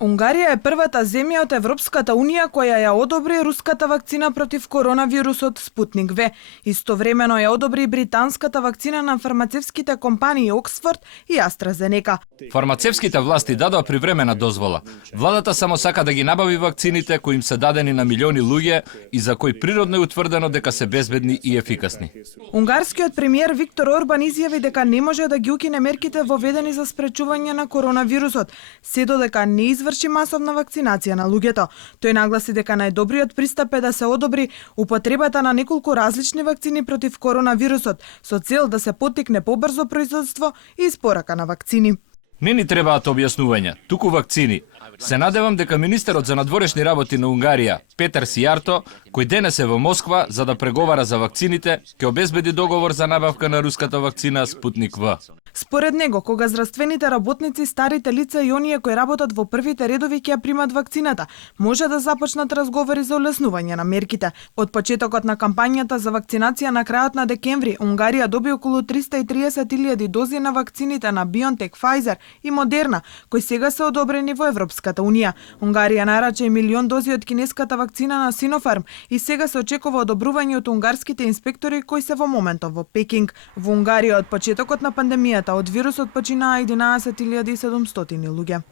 Унгарија е првата земја од Европската унија која ја одобри руската вакцина против коронавирусот Спутник В. Истовремено ја одобри британската вакцина на фармацевските компании Оксфорд и AstraZeneca. Фармацевските власти дадоа привремена дозвола. Владата само сака да ги набави вакцините кои им се дадени на милиони луѓе и за кои природно е утврдено дека се безбедни и ефикасни. Унгарскиот премиер Виктор Орбан изјави дека не може да ги укине мерките воведени за спречување на коронавирусот, се додека не изврши масовна вакцинација на луѓето. Тој нагласи дека најдобриот пристап е да се одобри употребата на неколку различни вакцини против коронавирусот со цел да се поттикне побрзо производство и испорака на вакцини. Не ни требаат објаснувања, туку вакцини. Се надевам дека министерот за надворешни работи на Унгарија, Петер Сијарто, кој денес е во Москва за да преговара за вакцините, ќе обезбеди договор за набавка на руската вакцина Спутник В. Според него, кога здравствените работници, старите лица и оние кои работат во првите редови ќе ја примат вакцината, може да започнат разговори за олеснување на мерките. Од почетокот на кампањата за вакцинација на крајот на декември, Унгарија доби околу 330.000 дози на вакцините на BioNTech, Pfizer и Moderna, кои сега се одобрени во Европската унија. Унгарија нарача и 1 милион дози од кинеската вакцина на Sinopharm и сега се очекува одобрување од унгарските инспектори кои се во моментов во Пекинг. Во Унгарија од почетокот на пандемијата од вирусот починаа 11.700 луѓе.